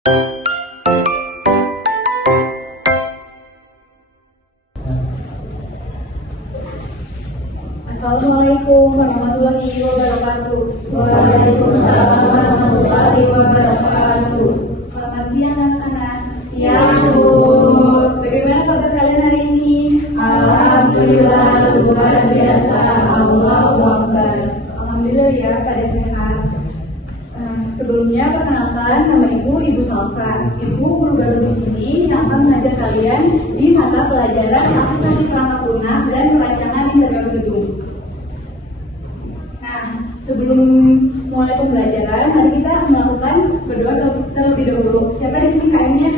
Assalamualaikum warahmatullahi wabarakatuh. Waalaikumsalam warahmatullahi wabarakatuh. Selamat siang anak-anak. Siang, Bu. Bagaimana kabar kalian hari ini? Alhamdulillah, luar biasa. Allahu Akbar. Alhamdulillah ya, pada sehat. Sebelumnya perkenalkan, nama Ibu Salsa. Ibu guru baru di sini yang akan mengajar kalian di mata pelajaran aplikasi perangkat lunak dan perancangan interior gedung. Nah, sebelum mulai pembelajaran, mari kita melakukan berdoa terlebih dahulu. Siapa di sini KM-nya?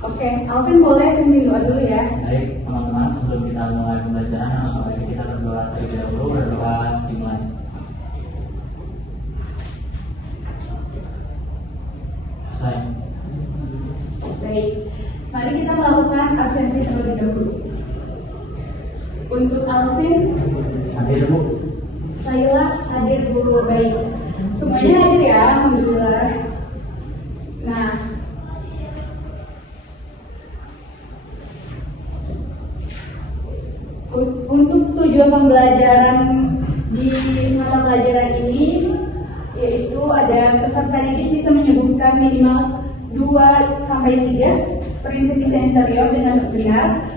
Oke, Alvin boleh pimpin doa dulu ya. Baik, teman-teman, sebelum kita mulai pembelajaran, mari kita berdoa terlebih dahulu, berdoa dimulai. Baik, mari kita melakukan absensi terlebih dahulu. Untuk Alvin, Hadir, Bu. Sayla hadir, Bu. Baik, semuanya hadir ya, alhamdulillah. Nah, untuk tujuan pembelajaran di mata pelajaran ini, yaitu ada peserta didik bisa menyebutkan minimal 2-3 prinsip desain interior dengan benar.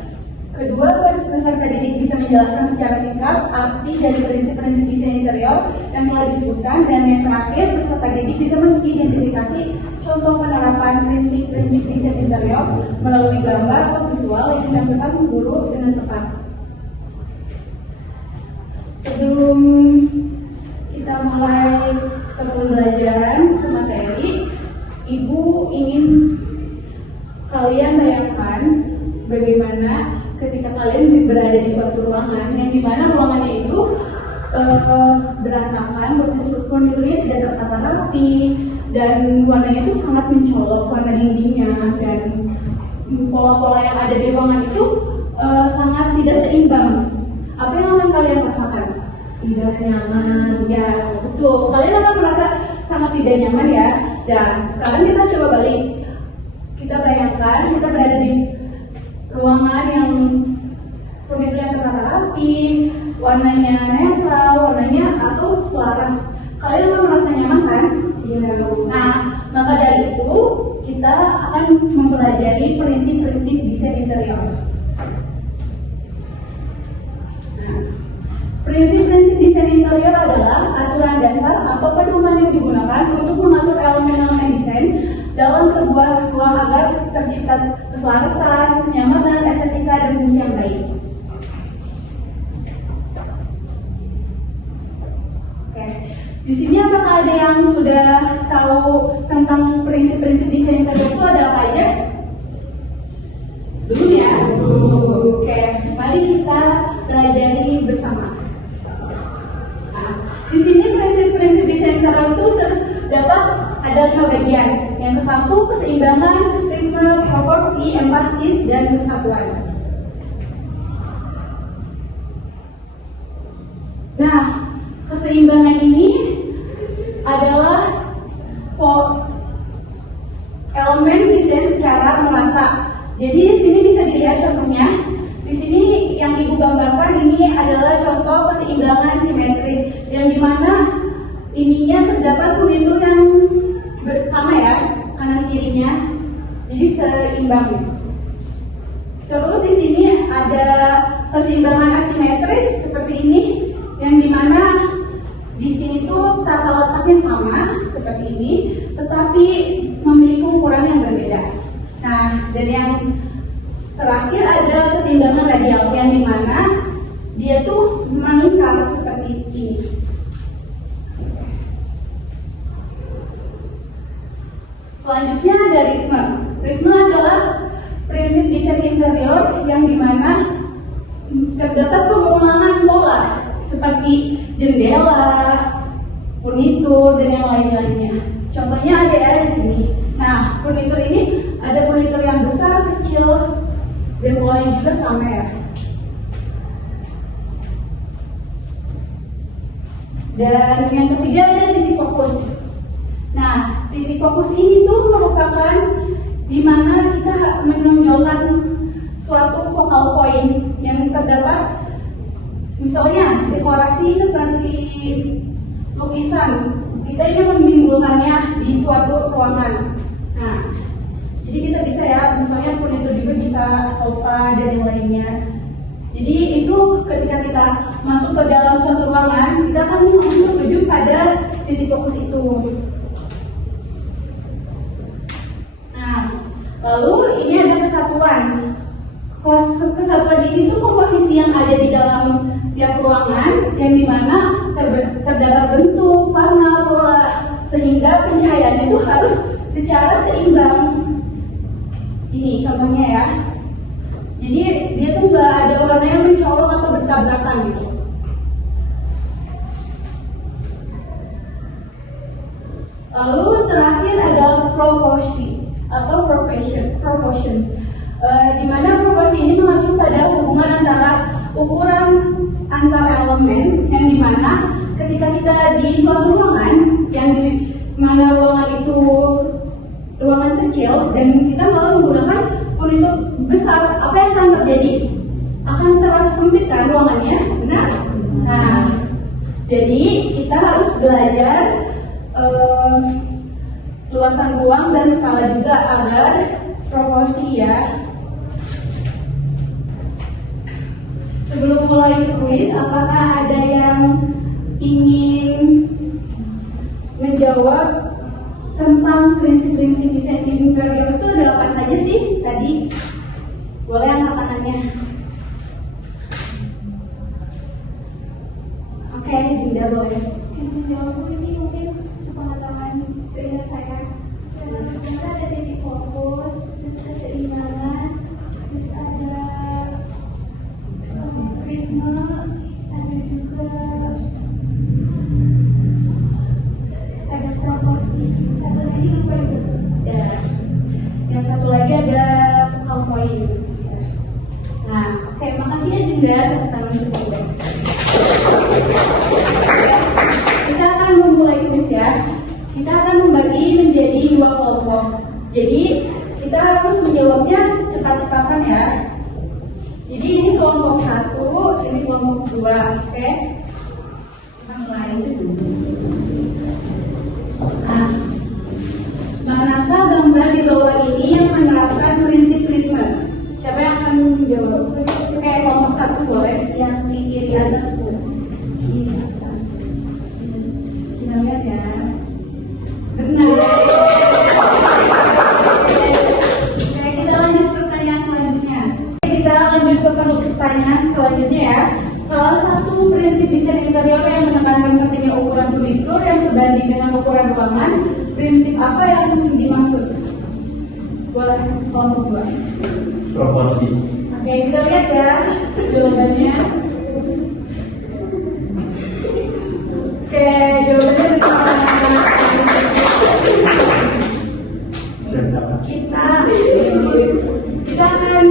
Kedua, peserta didik bisa menjelaskan secara singkat arti dari prinsip-prinsip desain interior yang telah disebutkan. Dan yang terakhir, peserta didik bisa mengidentifikasi contoh penerapan prinsip-prinsip desain interior melalui gambar atau visual yang disampaikan guru dengan tepat. Sebelum kita mulai ke pembelajaran ke materi, Ibu ingin kalian bayangkan bagaimana ketika kalian berada di suatu ruangan yang dimana ruangannya itu berantakan, furniturnya tidak tertata rapi, dan warnanya itu sangat mencolok, warna dindingnya dan pola-pola yang ada di ruangan itu sangat tidak seimbang. Apa yang akan kalian rasakan? Tidak nyaman, ya betul. Kalian akan merasa sangat tidak nyaman ya. Dan sekarang kita coba balik. Kita bayangkan kita berada di ruangan yang furniturnya tertata rapi, warnanya netral, warnanya atau selaras. Kalian akan merasa nyaman kan? Iya. Nah, maka dari itu kita akan mempelajari prinsip-prinsip desain interior. Prinsip-prinsip desain interior adalah aturan dasar atau pedoman yang digunakan untuk mengatur elemen-elemen desain dalam sebuah ruang agar tercipta keselarasan, kenyamanan, estetika, dan fungsi yang baik. Oke, di sini apakah ada yang sudah tahu tentang prinsip-prinsip desain interior itu ada apa aja? Dulu ya. Oke, mari kita pelajari bersama. Di sini prinsip-prinsip desain interior itu terdapat ada 5 bagian. Yang satu, keseimbangan, ritme, proporsi, empasis, dan kesatuan. Nah, keseimbangan ini adalah elemen desain secara merata. Jadi di sini bisa dilihat contohnya. Di sini yang Ibu gambarkan ini adalah contoh keseimbangan simetris yang dimana ininya terdapat furnitur yang bersama ya, kanan kirinya, jadi seimbang. Terus di sini ada keseimbangan asimetris seperti ini, yang dimana di sini tuh tata letaknya sama seperti ini, tetapi memiliki ukuran yang berbeda. Nah, dan yang terakhir ada keseimbangan radial yang dimana dia tuh melingkar seperti ini. Selanjutnya ada ritme. Ritme adalah prinsip desain interior yang dimana terdapat pengulangan pola seperti jendela, furnitur, dan yang lain-lainnya. Contohnya ada ya di sini. Nah, furnitur ini ada furnitur yang besar, kecil, dan polanya juga sama ya. Dan yang ketiga ada titik fokus. Nah, titik fokus ini tuh merupakan di mana kita menonjolkan suatu focal point yang terdapat, misalnya dekorasi seperti lukisan, kita ini menimbulkannya di suatu ruangan. Nah, jadi kita bisa ya, misalnya pun itu juga bisa sofa dan yang lainnya. Jadi itu ketika kita masuk ke dalam suatu ruangan, kita akan langsung tertuju pada titik fokus itu. Nah, lalu ini ada kesatuan. Kesatuan ini tuh komposisi yang ada di dalam tiap ruangan, yang dimana terdapat bentuk, warna, pola, sehingga pencahayaannya itu harus secara seimbang. Ini contohnya ya. Jadi dia tuh nggak ada warna yang mencolok atau bertabrakan gitu. Lalu terakhir ada proporsi atau proportion. Di mana proporsi ini mengacu pada hubungan antara ukuran antar elemen, yang dimana ketika kita di suatu ruangan yang di mana ruangan itu ruangan kecil dan kita malah menggunakan monitor besar, apa yang akan terjadi? Akan terasa sempit kan ruangannya, benar? Nah, jadi kita harus belajar luasan ruang dan skala juga agar proporsi ya. Sebelum mulai kuis, apakah ada yang ingin menjawab tentang prinsip-prinsip desain interior itu ada apa saja sih tadi? Boleh angkat tangannya. Oke, Dinda boleh. Menjawab ini mungkin sepengetahuan seingat saya. Karena ada titik fokus, terus keseimbangan, terus ada ritme, ada juga ada proporsi. Satu lagi lupa itu. Ya. Yang satu lagi ada focal point. Nah, oke, makasih ya Dinda tepuk tangan untuk ya, kita akan memulai kuis ya. Kita akan membagi menjadi 2 kelompok. Jadi kita harus menjawabnya cepat-cepatan ya. Jadi ini kelompok 1, ini kelompok 2, oke? Kita mulai. Nah, manakah gambar di bawah ini yang menerapkan prinsip treatment? Siapa yang akan menjawab? Oke, kelompok 1 boleh. Yang di kiri atas Bu. Di atas. Kita lihat ya. Benar. Oke, kita lanjut pertanyaan selanjutnya. Kita lanjut ke pertanyaan selanjutnya ya. Salah satu prinsip desain interior yang menekankan pentingnya ukuran furnitur yang sebanding dengan ukuran ruangan, prinsip apa yang dimaksud? Boleh kelompok 2. Proporsi. Oke, kita lihat ya jawabannya. Oke, jawabannya benar. Kita akan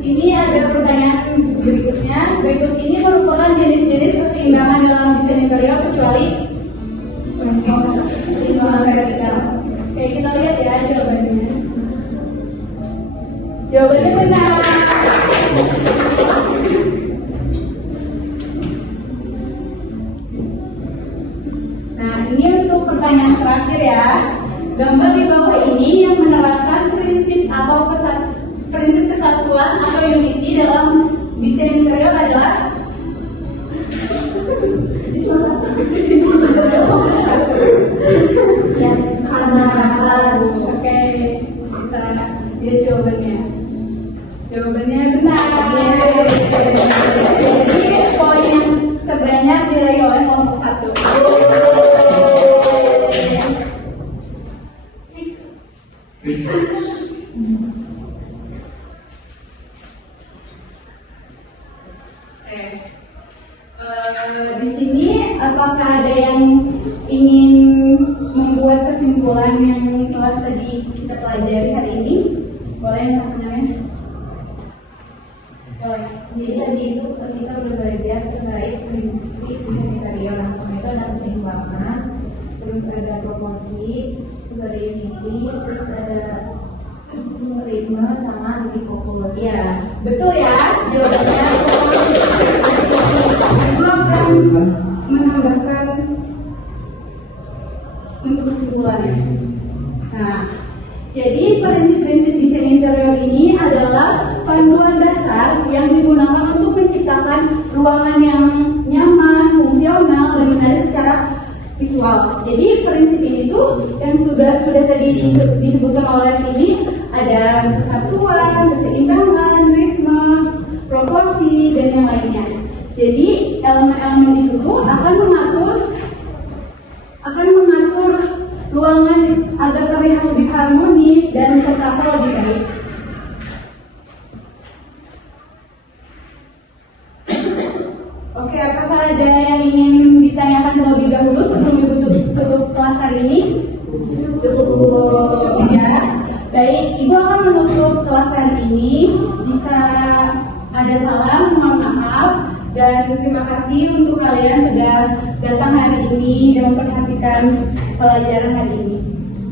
ini ada pertanyaan berikutnya. Berikut ini merupakan jenis-jenis keseimbangan dalam desain interior kecuali keseimbangan vertikal. Oke, kita lihat ya jawabannya. Jawabannya benar. Nah, ini untuk pertanyaan terakhir ya. Gambar di bawah ini yang menerapkan prinsip atau prinsip kesatuan atau unity dalam desain interior adalah yang kamar atas. Oke, kita lihat jawabannya. Jawabannya benar. Jadi poin yang terbanyak diraih oleh kelompok 1. Di sini apakah ada yang ingin membuat kesimpulan yang telah tadi kita pelajari hari ini? Boleh yang namanya? Boleh. Jadi tadi itu kita udah belajar terkait prinsip desain interior. Itu ada keseimbangan, terus ada proporsi, terus ada unity, terus ada ritme sama antifokus. Ya, betul ya jawabannya. Aku akan menambahkan untuk kesimpulannya. Nah, jadi prinsip-prinsip desain interior ini adalah panduan dasar yang digunakan untuk menciptakan ruangan yang nyaman, fungsional, dan menarik secara visual. Jadi prinsip ini tuh yang sudah tadi disebutkan oleh ini ada kesatuan, keseimbangan, ritme, proporsi, dan yang lainnya. Jadi elemen-elemen itu tuh akan mengatur ruangan agar terlihat lebih harmonis dan tertata lebih baik. Oke, apakah ada yang ingin ditanyakan terlebih dahulu sebelum Ibu tutup kelas hari ini? Cukup ya. Baik, Ibu akan menutup kelas hari ini. Jika ada salah, mohon maaf. Dan terima kasih untuk kalian sudah datang hari ini dan memperhatikan pelajaran hari ini.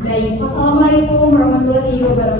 Baik, wassalamualaikum warahmatullahi wabarakatuh.